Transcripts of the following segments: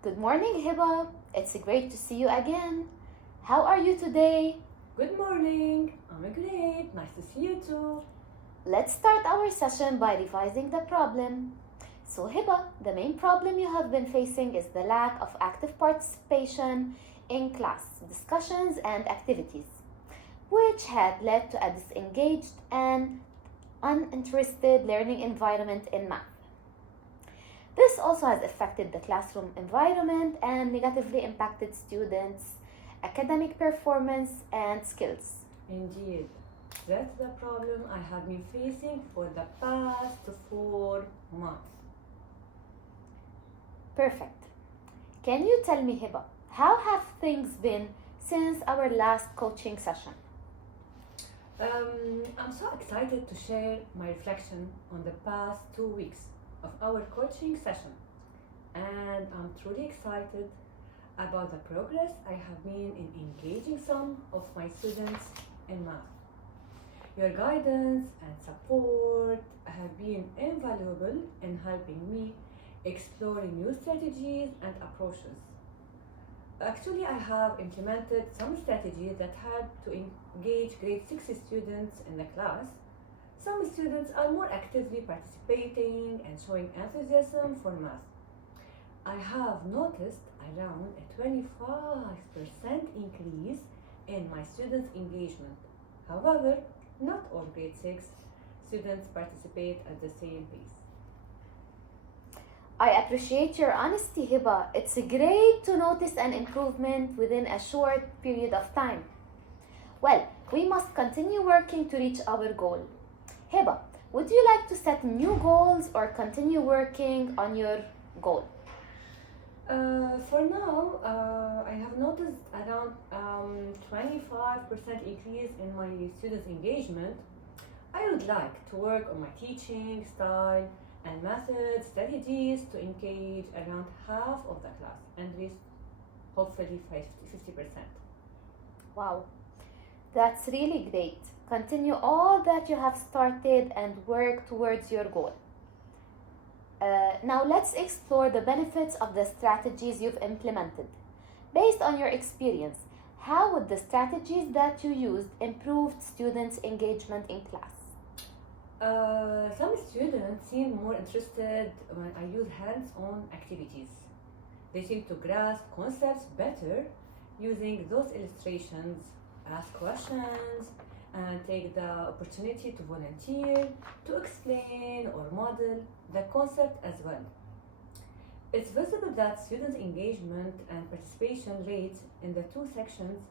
Good morning, Hiba. It's great to see you again. How are you today? Good morning. I'm great. Nice to see you too. Let's start our session by revising the problem. So, Hiba, the main problem you have been facing is the lack of active participation in class discussions and activities, which had led to a disengaged and uninterested learning environment in math. This also has affected the classroom environment and negatively impacted students' academic performance and skills. Indeed, that's the problem I have been facing for the past 4 months. Perfect. Can you tell me, Hiba, how have things been since our last coaching session? I'm so excited to share my reflection on the past 2 weeks of our coaching session, and I'm truly excited about the progress I have been in engaging some of my students in math. Your guidance and support have been invaluable in helping me explore new strategies and approaches. Actually, I have implemented some strategies that help to engage grade 6 students in the class. Some students are more actively participating and showing enthusiasm for math. I have noticed around a 25% increase in my students' engagement. However, not all grade 6 students participate at the same pace. I appreciate your honesty, Hiba. It's great to notice an improvement within a short period of time. Well, we must continue working to reach our goal. Hiba, would you like to set new goals or continue working on your goal? For now, I have noticed around 25% increase in my students' engagement. I would like to work on my teaching style and method strategies to engage around half of the class and reach hopefully 50%. Wow, that's really great. Continue all that you have started and work towards your goal. Now let's explore the benefits of the strategies you've implemented. Based on your experience, how would the strategies that you used improve students' engagement in class? Some students seem more interested when I use hands-on activities. They seem to grasp concepts better using those illustrations, ask questions, and take the opportunity to volunteer, to explain or model the concept as well. It's visible that students' engagement and participation rates in the two sections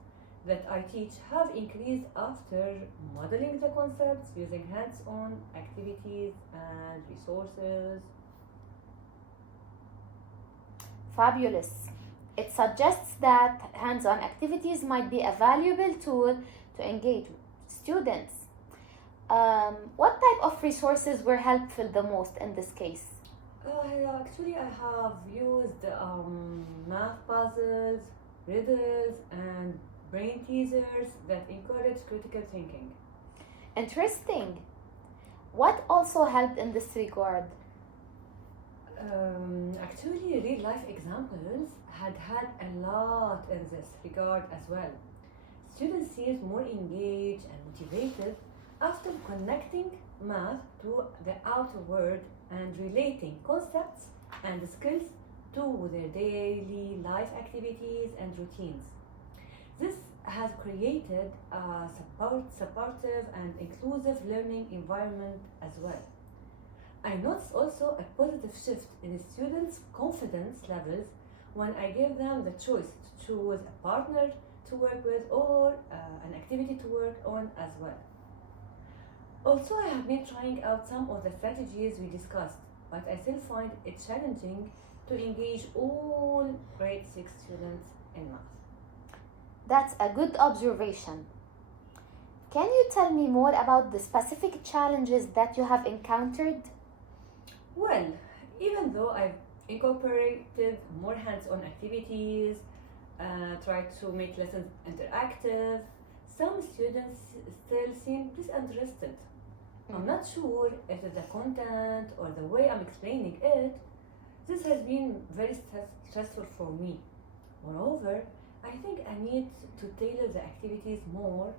that I teach have increased after modeling the concepts using hands-on activities and resources. Fabulous. It suggests that hands on activities might be a valuable tool to engage students. What type of resources were helpful the most in this case? Actually, I have used math puzzles, riddles, and brain teasers that encourage critical thinking. Interesting. What also helped in this regard? Actually, real life examples had a lot in this regard as well. Students seem more engaged and motivated after connecting math to the outer world and relating concepts and skills to their daily life activities and routines. This has created a supportive and inclusive learning environment as well. I notice also a positive shift in students' confidence levels when I give them the choice to choose a partner to work with or an activity to work on as well. Also, I have been trying out some of the strategies we discussed, but I still find it challenging to engage all grade 6 students in math. That's a good observation. Can you tell me more about the specific challenges that you have encountered? Well, even though I've incorporated more hands-on activities, tried to make lessons interactive, some students still seem disinterested. I'm not sure if it's the content or the way I'm explaining it. This has been very stressful for me. Moreover, I think I need to tailor the activities more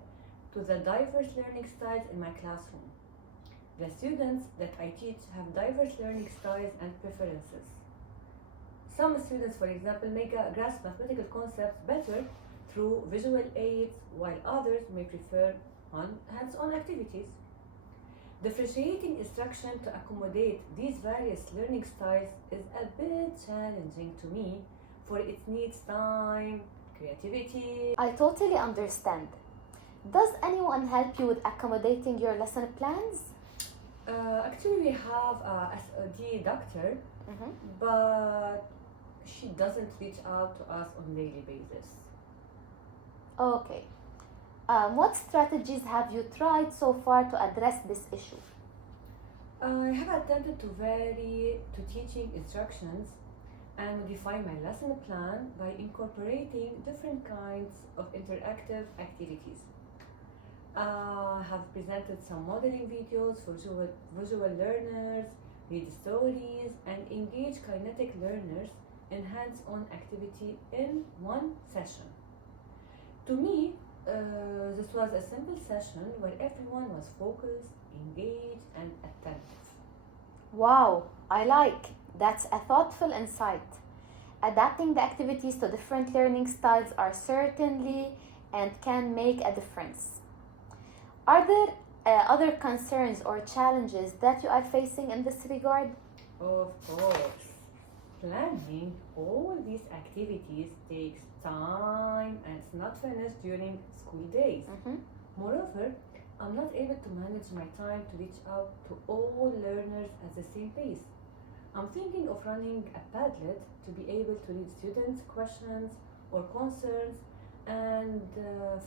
to the diverse learning styles in my classroom. The students that I teach have diverse learning styles and preferences. Some students, for example, may grasp mathematical concepts better through visual aids, while others may prefer hands-on activities. Differentiating instruction to accommodate these various learning styles is a bit challenging to me, for it needs time, creativity. I totally understand. Does anyone help you with accommodating your lesson plans? Actually, we have a SOD doctor, Mhm. but she doesn't reach out to us on daily basis. Okay. What strategies have you tried so far to address this issue? I have attempted to vary to teaching instructions and modify my lesson plan by incorporating different kinds of interactive activities. I have presented some modeling videos for visual learners, read stories, and engage kinetic learners in hands-on activity in one session. To me, this was a simple session where everyone was focused, engaged, and attentive. Wow, I like. That's a thoughtful insight. Adapting the activities to different learning styles are certainly and can make a difference. Are there other concerns or challenges that you are facing in this regard? Of course, planning all these activities takes time and it's not finished during school days. Mhm. Moreover, I'm not able to manage my time to reach out to all learners at the same pace. I'm thinking of running a Padlet to be able to read students' questions or concerns and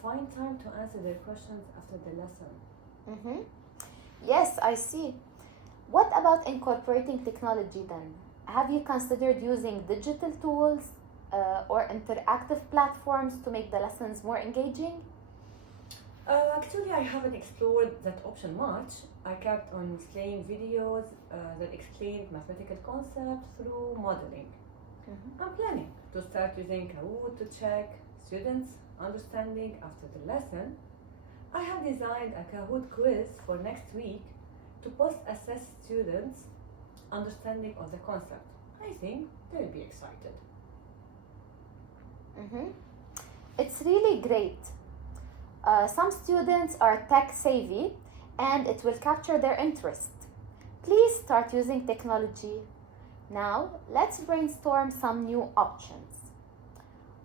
find time to answer their questions after the lesson. Mhm. Yes, I see. What about incorporating technology then? Have you considered using digital tools or interactive platforms to make the lessons more engaging? Actually, I haven't explored that option much. I kept on playing videos that explained mathematical concepts through modeling. Mhm. I'm planning to start using Kahoot to check students' understanding after the lesson. I have designed a Kahoot quiz for next week to post-assess students' understanding of the concept. I think they'll be excited. Mhm. It's really great. Some students are tech savvy and it will capture their interest. Please start using technology. Now, let's brainstorm some new options.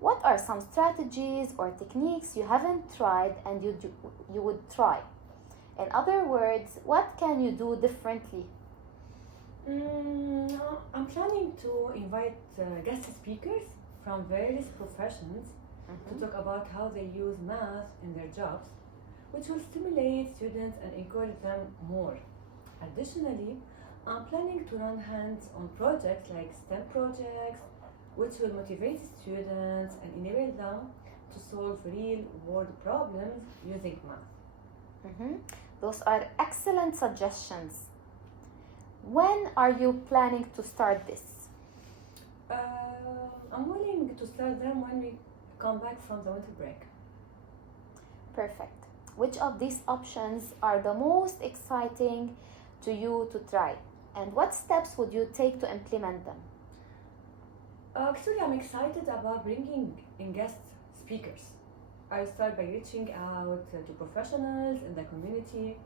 What are some strategies or techniques you haven't tried and you would try? In other words, what can you do differently? I'm planning to invite guest speakers from various professions to talk about how they use math in their jobs, which will stimulate students and encourage them more. Additionally, I'm planning to run hands-on projects like STEM projects, which will motivate students and enable them to solve real-world problems using math. Mhm. Those are excellent suggestions. When are you planning to start this? I'm willing to start them when we come back from the winter break. Perfect. Which of these options are the most exciting to you to try? And what steps would you take to implement them? Actually, I'm excited about bringing in guest speakers. I'll start by reaching out to professionals in the community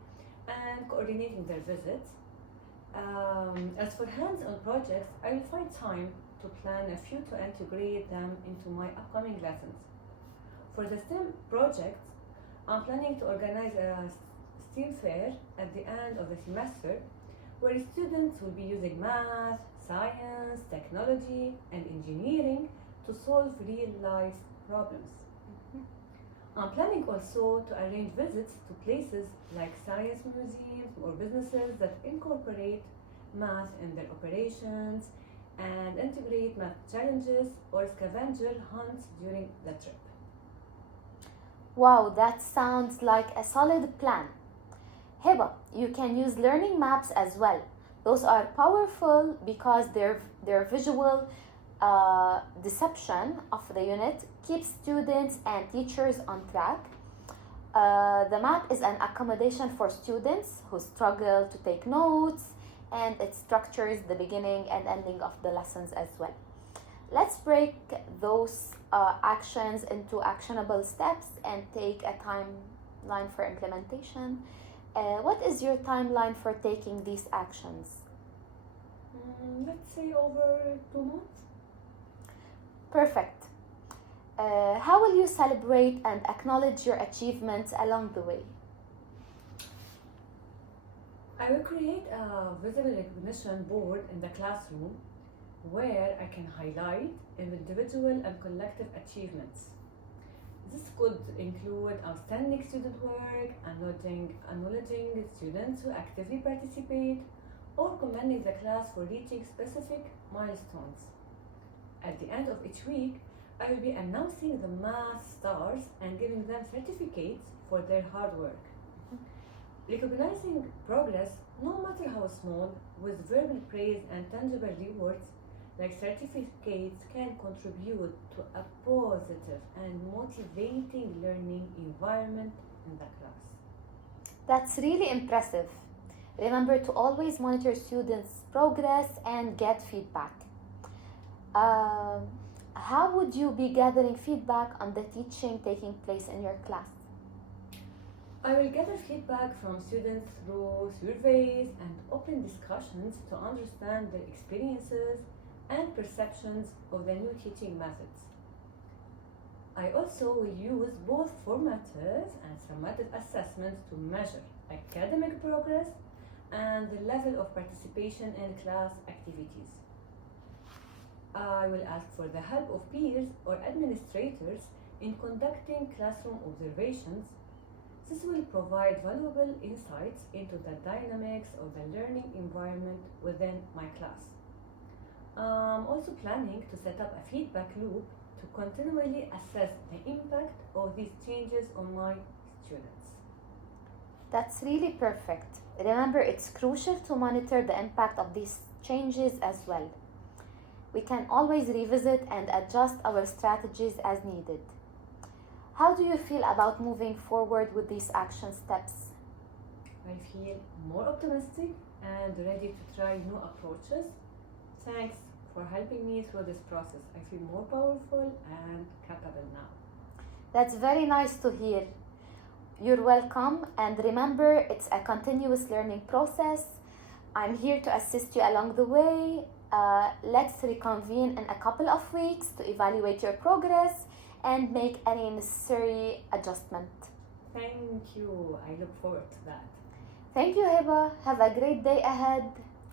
and coordinating their visits. As for hands-on projects, I will find time to plan a few to integrate them into my upcoming lessons. For the STEM projects, I'm planning to organize a STEAM fair at the end of the semester where students will be using math, science, technology, and engineering to solve real-life problems. I'm planning also to arrange visits to places like science museums or businesses that incorporate math in their operations and integrate math challenges or scavenger hunts during the trip. Wow, that sounds like a solid plan. Hiba, you can use learning maps as well. Those are powerful because their visual deception of the unit keeps students and teachers on track. The map is an accommodation for students who struggle to take notes, and it structures the beginning and ending of the lessons as well. Let's break those actions into actionable steps and take a timeline for implementation. What is your timeline for taking these actions? Let's say over 2 months. Perfect. How will you celebrate and acknowledge your achievements along the way? I will create a visible recognition board in the classroom where I can highlight individual and collective achievements. This could include outstanding student work, acknowledging students who actively participate, or commending the class for reaching specific milestones. At the end of each week, I will be announcing the math stars and giving them certificates for their hard work. Recognizing progress, no matter how small, with verbal praise and tangible rewards like certificates can contribute to a positive and motivating learning environment in the class. That's really impressive. Remember to always monitor students' progress and get feedback. How would you be gathering feedback on the teaching taking place in your class? I will gather feedback from students through surveys and open discussions to understand their experiences and perceptions of the new teaching methods. I also will use both formative and summative assessments to measure academic progress and the level of participation in class activities. I will ask for the help of peers or administrators in conducting classroom observations. This will provide valuable insights into the dynamics of the learning environment within my class. I'm also planning to set up a feedback loop to continually assess the impact of these changes on my students. That's really perfect. Remember, it's crucial to monitor the impact of these changes as well. We can always revisit and adjust our strategies as needed. How do you feel about moving forward with these action steps? I feel more optimistic and ready to try new approaches. Thanks for helping me through this process. I feel more powerful and capable now. That's very nice to hear. You're welcome, and remember, it's a continuous learning process. I'm here to assist you along the way. Let's reconvene in a couple of weeks to evaluate your progress and make any necessary adjustment. Thank you. I look forward to that. Thank you, Hiba. Have a great day ahead.